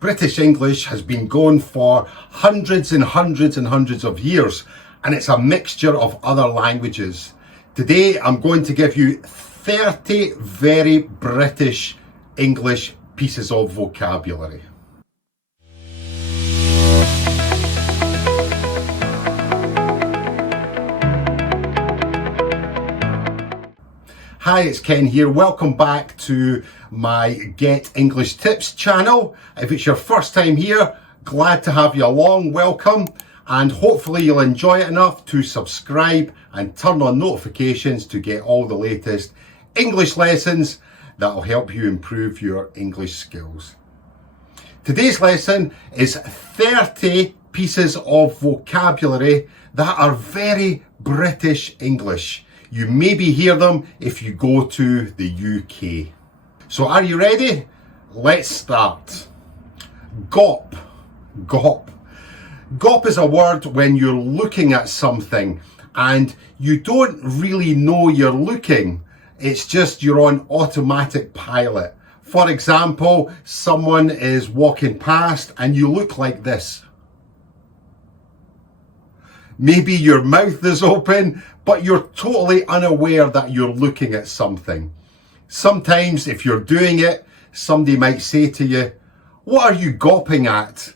British English has been going for hundreds and hundreds and hundreds of years, and it's a mixture of other languages. Today I'm going to give you 30 very British English pieces of vocabulary. Hi, it's Ken here. Welcome back to my Get English Tips channel. If it's your first time here, glad to have you along. Welcome, and hopefully you'll enjoy it enough to subscribe and turn on notifications to get all the latest English lessons that will help you improve your English skills. Today's lesson is 30 pieces of vocabulary that are very British English. You maybe hear them if you go to the UK. So are you ready? Let's start. Gawp. Gawp. Gawp is a word when you're looking at something and you don't really know you're looking. It's just you're on automatic pilot. For example, someone is walking past and you look like this. Maybe your mouth is open, but you're totally unaware that you're looking at something. Sometimes if you're doing it, somebody might say to you, "What are you gawping at?"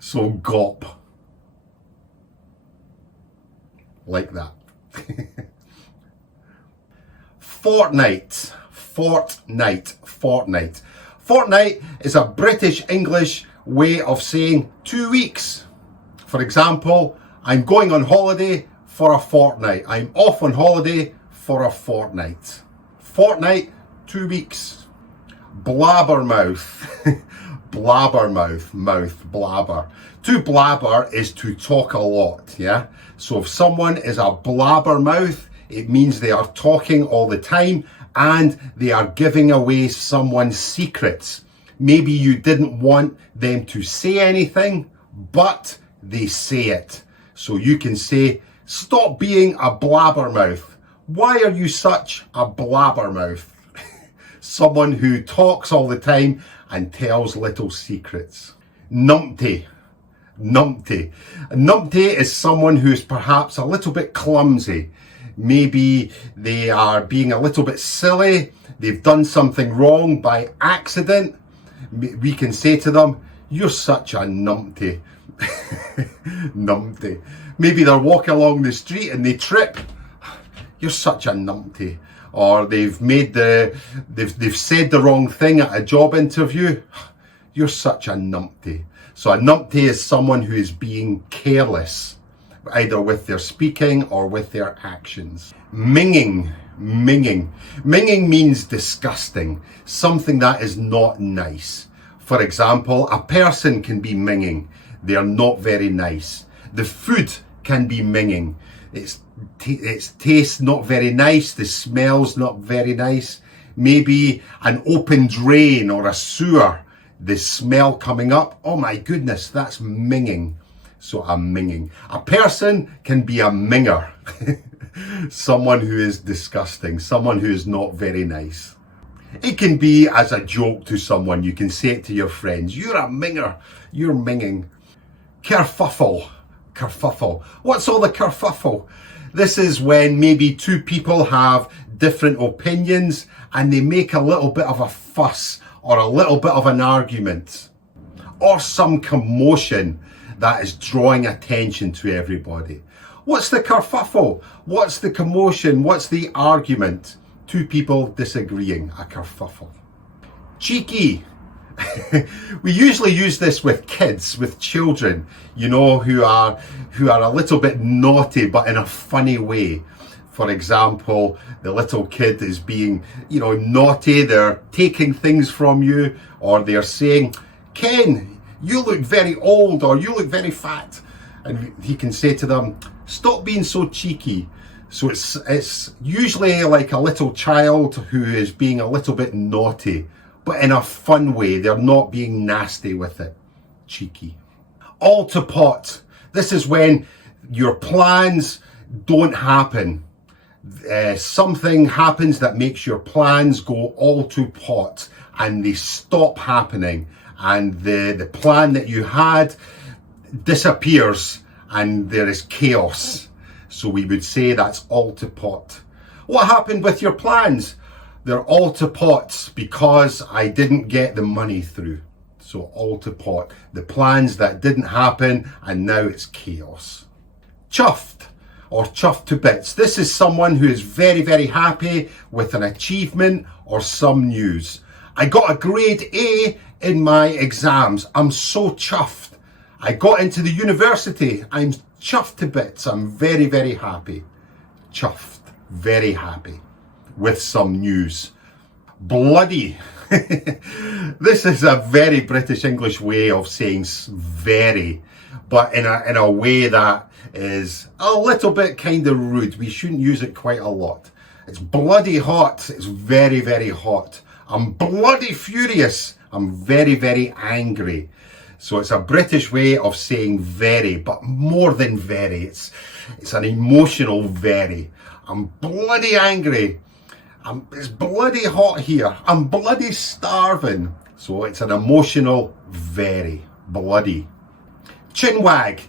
So gawp. Like that. Fortnight. Fortnight. Fortnight. Fortnight is a British English way of saying 2 weeks. For example, I'm going on holiday for a fortnight. I'm off on holiday for a fortnight. Fortnight, 2 weeks. Blabbermouth. Blabbermouth, mouth, blabber. To blabber is to talk a lot, yeah? So if someone is a blabbermouth, it means they are talking all the time and they are giving away someone's secrets. Maybe you didn't want them to say anything, but they say it. So you can say, "Stop being a blabbermouth." Why are you such a blabbermouth? Someone who talks all the time and tells little secrets. Numpty. Numpty. A numpty is someone who is perhaps a little bit clumsy. Maybe they are being a little bit silly. They've done something wrong by accident. We can say to them, "You're such a numpty." Numpty. Maybe they're walking along the street and they trip. "You're such a numpty." Or they've said the wrong thing at a job interview. "You're such a numpty." So a numpty is someone who is being careless, either with their speaking or with their actions. Minging. Minging. Minging means disgusting, something that is not nice. For example, a person can be minging. They are not very nice. The food can be minging. Its taste not very nice. The smell's not very nice. Maybe an open drain or a sewer. The smell coming up. Oh my goodness, that's minging. So a minging. A person can be a minger. Someone who is disgusting. Someone who is not very nice. It can be as a joke to someone. You can say it to your friends. "You're a minger. You're minging." Kerfuffle. Kerfuffle. What's all the kerfuffle? This is when maybe two people have different opinions and they make a little bit of a fuss or a little bit of an argument or some commotion that is drawing attention to everybody. What's the kerfuffle? What's the commotion? What's the argument? Two people disagreeing. A kerfuffle. Cheeky. We usually use this with kids, with children, you know, who are a little bit naughty, but in a funny way. For example, the little kid is being, naughty. They're taking things from you, or they're saying, "Ken, you look very old," or "You look very fat." And he can say to them, "Stop being so cheeky." So it's usually like a little child who is being a little bit naughty, but in a fun way. They're not being nasty with it. Cheeky. All to pot. This is when your plans don't happen. Something happens that makes your plans go all to pot and they stop happening, and the plan that you had disappears and there is chaos. So we would say that's all to pot. What happened with your plans? They're all to pot because I didn't get the money through. So all to pot. The plans that didn't happen and now it's chaos. Chuffed or chuffed to bits. This is someone who is very, very happy with an achievement or some news. I got a grade A in my exams. I'm so chuffed. I got into the university. I'm chuffed to bits. I'm very, very happy. Chuffed. Very happy with some news. Bloody. This is a very British English way of saying very, but in a way that is a little bit kind of rude. We shouldn't use it quite a lot. It's bloody hot. It's very, very hot. I'm bloody furious. I'm very, very angry. So it's a British way of saying very, but more than very. It's an emotional very. I'm bloody angry. It's bloody hot here. I'm bloody starving. So it's an emotional very. Bloody. Chinwag.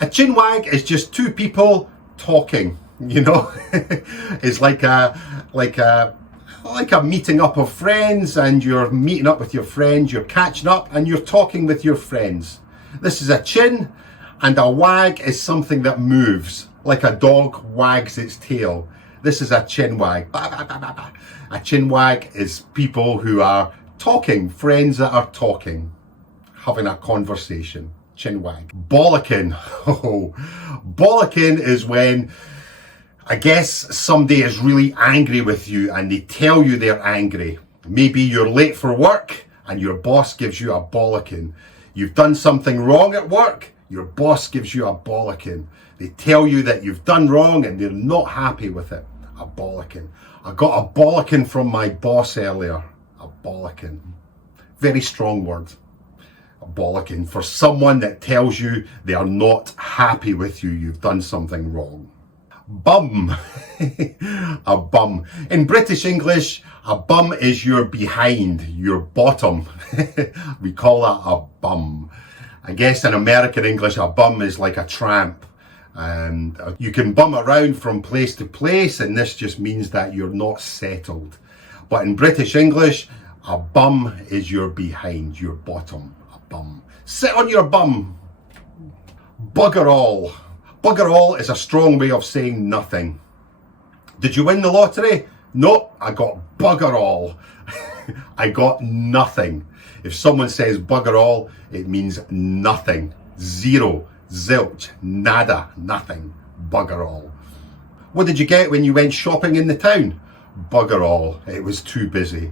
A chinwag is just two people talking, you know. It's like a meeting up of friends, and you're meeting up with your friends, you're catching up and you're talking with your friends. This is a chin, and a wag is something that moves, like a dog wags its tail. This is a chin wag. A chin wag is people who are talking, friends that are talking, having a conversation. Chin wag. Bollocking. Oh, bollocking is when, I guess, somebody is really angry with you and they tell you they're angry. Maybe you're late for work and your boss gives you a bollocking. You've done something wrong at work, your boss gives you a bollocking. They tell you that you've done wrong and they're not happy with it. A bollocking. I got a bollocking from my boss earlier. A bollocking. Very strong word. A bollocking for someone that tells you they are not happy with you. You've done something wrong. Bum. A bum. In British English, a bum is your behind, your bottom. We call that a bum. I guess in American English, a bum is like a tramp. And you can bum around from place to place, and this just means that you're not settled. But in British English, a bum is your behind, your bottom. A bum. Sit on your bum. Bugger all. Bugger all is a strong way of saying nothing. Did you win the lottery? No, I got bugger all. I got nothing. If someone says bugger all, it means nothing. Zero. Zilch, nada, nothing, bugger all. What did you get when you went shopping in the town? Bugger all, it was too busy.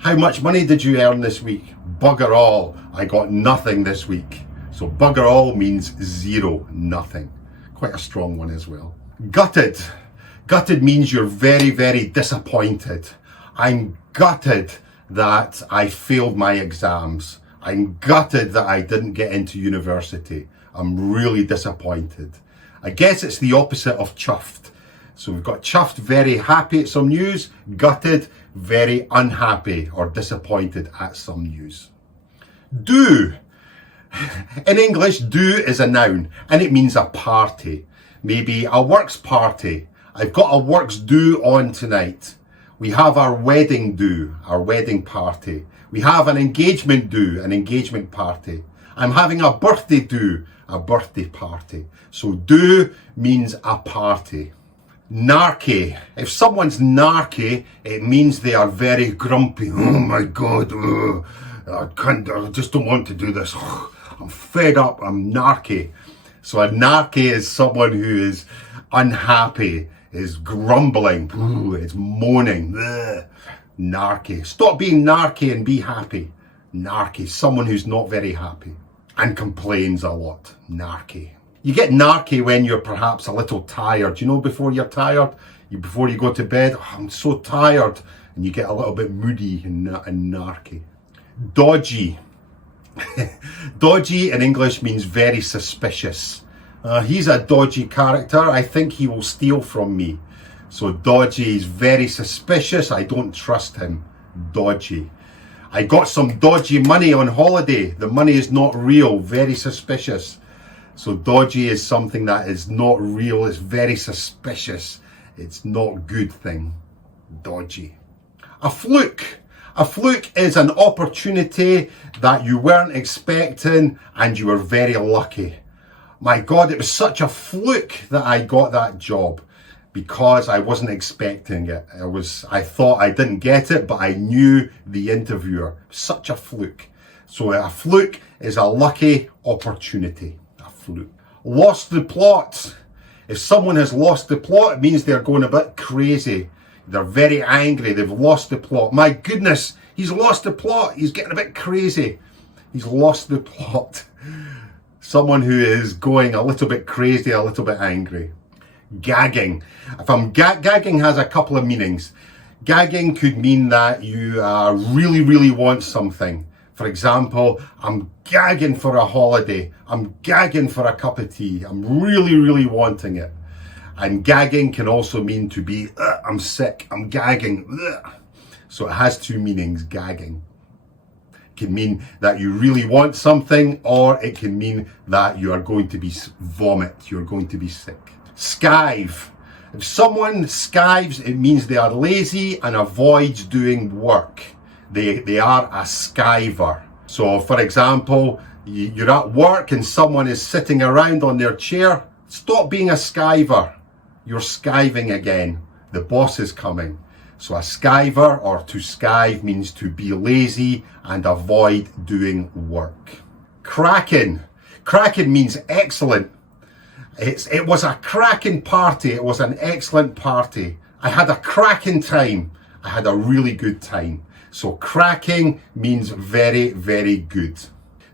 How much money did you earn this week? Bugger all, I got nothing this week. So bugger all means zero, nothing. Quite a strong one as well. Gutted. Gutted means you're very, very disappointed. I'm gutted that I failed my exams. I'm gutted that I didn't get into university. I'm really disappointed. I guess it's the opposite of chuffed. So we've got chuffed, very happy at some news. Gutted, very unhappy or disappointed at some news. Do. In English, do is a noun and it means a party. Maybe a works party. I've got a works do on tonight. We have our wedding do, our wedding party. We have an engagement do, an engagement party. I'm having a birthday do, a birthday party. So do means a party. Narky. If someone's narky, it means they are very grumpy. Oh my God, I just don't want to do this. I'm fed up, I'm narky. So a narky is someone who is unhappy, is grumbling, is moaning. Narky. Stop being narky and be happy. Narky. Someone who's not very happy and complains a lot. Narky. You get narky when you're perhaps a little tired. You know, before you're tired, before you go to bed, oh, I'm so tired. And you get a little bit moody and narky. Dodgy. Dodgy in English means very suspicious. He's a dodgy character. I think he will steal from me. So dodgy is very suspicious. I don't trust him. Dodgy. I got some dodgy money on holiday. The money is not real, very suspicious. So dodgy is something that is not real, it's very suspicious. It's not a good thing. Dodgy. A fluke. A fluke is an opportunity that you weren't expecting and you were very lucky. My God, it was such a fluke that I got that job because I wasn't expecting it. I thought I didn't get it, but I knew the interviewer. Such a fluke. So a fluke is a lucky opportunity. A fluke. Lost the plot. If someone has lost the plot, it means they're going a bit crazy. They're very angry. They've lost the plot. My goodness, he's lost the plot. He's getting a bit crazy. He's lost the plot. Someone who is going a little bit crazy, a little bit angry. Gagging. If I'm gagging has a couple of meanings. Gagging could mean that you really want something. For example, I'm gagging for a holiday. I'm gagging for a cup of tea. I'm really wanting it. And gagging can also mean to be, I'm sick, I'm gagging. So it has two meanings, gagging. It can mean that you really want something, or it can mean that you are going to be vomit, you're going to be sick. Skive. If someone skives, it means they are lazy and avoids doing work. They are a skiver. So for example, you're at work and someone is sitting around on their chair. Stop being a skiver. You're skiving again. The boss is coming. So a skiver, or to skive, means to be lazy and avoid doing work. Cracking. Cracking means excellent. It was a cracking party. It was an excellent party. I had a cracking time. I had a really good time. So cracking means very good.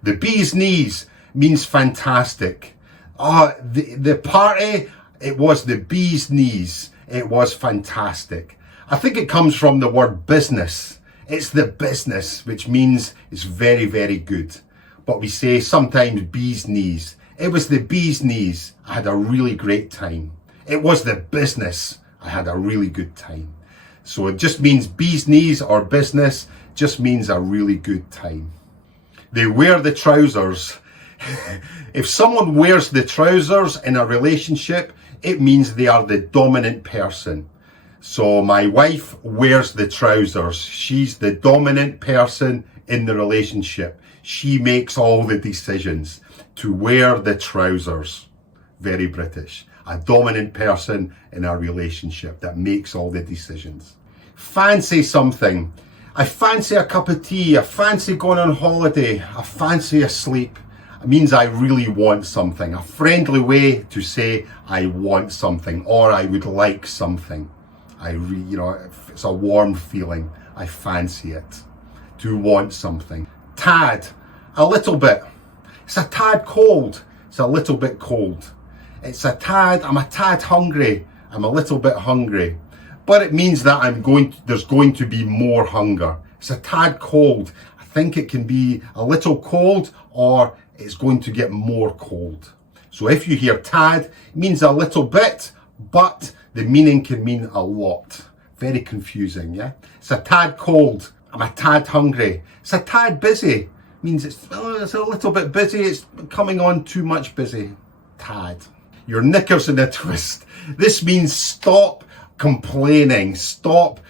The bee's knees means fantastic. The party, it was the bee's knees. It was fantastic. I think it comes from the word business. It's the business, which means it's very good. But we say sometimes bee's knees. It was the bee's knees. I had a really great time. It was the business. I had a really good time. So it just means bee's knees, or business just means a really good time. They wear the trousers. If someone wears the trousers in a relationship, it means they are the dominant person. So my wife wears the trousers. She's the dominant person in the relationship. She makes all the decisions. To wear the trousers. Very British. A dominant person in a relationship that makes all the decisions. Fancy something. I fancy a cup of tea. I fancy going on holiday. I fancy a sleep. It means I really want something. A friendly way to say I want something, or I would like something. It's a warm feeling. I fancy it. To want something. Tad. A little bit. It's a tad cold. It's a little bit cold. It's a tad, I'm a tad hungry. I'm a little bit hungry. But it means that there's going to be more hunger. It's a tad cold. I think it can be a little cold, or it's going to get more cold. So if you hear tad, it means a little bit, but the meaning can mean a lot. Very confusing, yeah? It's a tad cold. I'm a tad hungry. It's a tad busy. Means it's a little bit busy. It's coming on too much busy. Tad. Your knickers in a twist. This means stop complaining. Stop,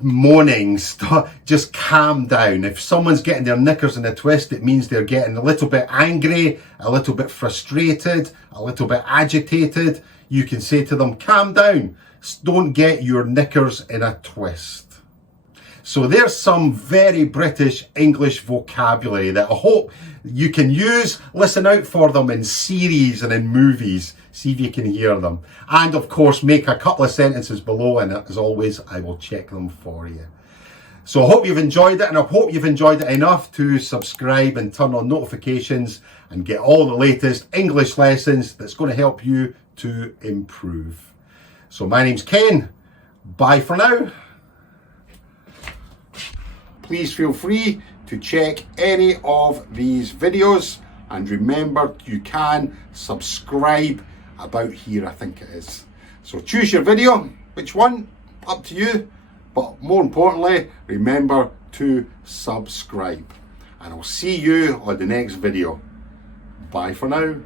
moaning. Stop. Just calm down. If someone's getting their knickers in a twist, it means they're getting a little bit angry, a little bit frustrated, a little bit agitated. You can say to them, calm down. Don't get your knickers in a twist. So there's some very British English vocabulary that I hope you can use. Listen out for them in series and in movies. See if you can hear them. And of course, make a couple of sentences below, and as always, I will check them for you. So I hope you've enjoyed it, and I hope you've enjoyed it enough to subscribe and turn on notifications and get all the latest English lessons that's going to help you to improve. So my name's Ken. Bye for now. Please feel free to check any of these videos, and remember, you can subscribe about here, I think it is. So choose your video, which one, up to you, but more importantly, remember to subscribe. And I'll see you on the next video. Bye for now.